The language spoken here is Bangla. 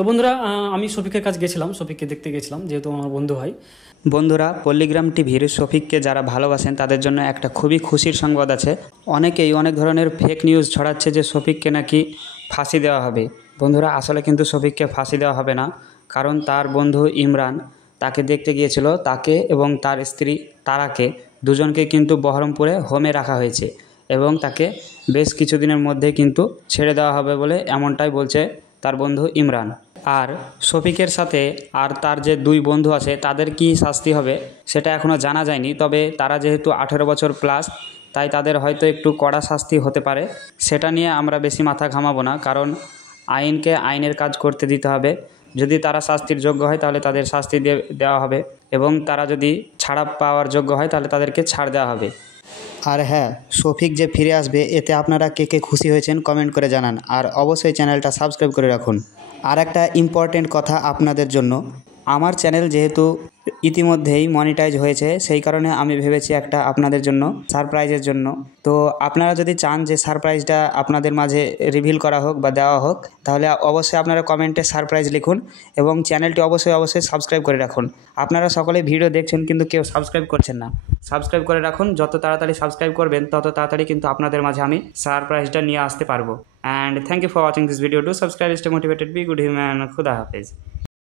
তো বন্ধুরা, আমি শফিকের কাছে গেছিলাম, শফিককে দেখতে গেছিলাম যেহেতু আমার বন্ধু হয়। বন্ধুরা, পল্লিগ্রাম টিভির শফিককে যারা ভালোবাসেন তাদের জন্য একটা খুবই খুশির সংবাদ আছে। অনেকেই অনেক ধরনের ফেক নিউজ ছড়াচ্ছে যে শফিককে নাকি ফাঁসি দেওয়া হবে। বন্ধুরা, আসলে কিন্তু শফিককে ফাঁসি দেওয়া হবে না, কারণ তার বন্ধু ইমরান তাকে দেখতে গিয়েছিল। তাকে এবং তার স্ত্রী তারাকে দুজনকে কিন্তু বহরমপুরে হোমে রাখা হয়েছে এবং তাকে বেশ কিছুদিনের মধ্যে কিন্তু ছেড়ে দেওয়া হবে বলে এমনটাই বলছে তার বন্ধু ইমরান। আর শফিকের সাথে আর তার যে দুই বন্ধু আছে তাদের কি শাস্তি হবে সেটা এখনও জানা যায়নি, তবে তারা যেহেতু 18 বছর প্লাস, তাই তাদের হয়তো একটু কড়া শাস্তি হতে পারে। সেটা নিয়ে আমরা বেশি মাথা ঘামাবো না, কারণ আইনকে আইনের কাজ করতে দিতে হবে। যদি তারা শাস্তির যোগ্য হয় তাহলে তাদের শাস্তি দেওয়া হবে, এবং তারা যদি ছাড়া পাওয়ার যোগ্য হয় তাহলে তাদেরকে ছাড় দেওয়া হবে। আর হ্যাঁ, শফিক যে ফিরে আসবে এতে আপনারা কে কে খুশি হয়েছেন কমেন্ট করে জানান, আর অবশ্যই চ্যানেলটা সাবস্ক্রাইব করে রাখুন। আর একটা ইম্পর্টেন্ট কথা আপনাদের জন্য, আমার চ্যানেল যেহেতু ইতিমধ্যেই মনিটাইজ হয়েছে, সেই কারণে আমি ভেবেছি একটা আপনাদের জন্য সারপ্রাইজের জন্য। তো আপনারা যদি চান যে সারপ্রাইজটা আপনাদের মাঝে রিভিল করা হোক বা দেওয়া হোক, তাহলে অবশ্যই আপনারা কমেন্টে সারপ্রাইজ লিখুন এবং চ্যানেলটি অবশ্যই সাবস্ক্রাইব করে রাখুন। আপনারা সকলে ভিডিও দেখছেন কিন্তু কেউ সাবস্ক্রাইব করছেন না। সাবস্ক্রাইব করে রাখুন, যত তাড়াতাড়ি সাবস্ক্রাইব করবেন তত তাড়াতাড়ি কিন্তু আপনাদের মাঝে আমি সারপ্রাইজটা নিয়ে আসতে পারবো। And thank you for watching this video. Do subscribe, stay motivated, be good human. খুদা হাফেজ।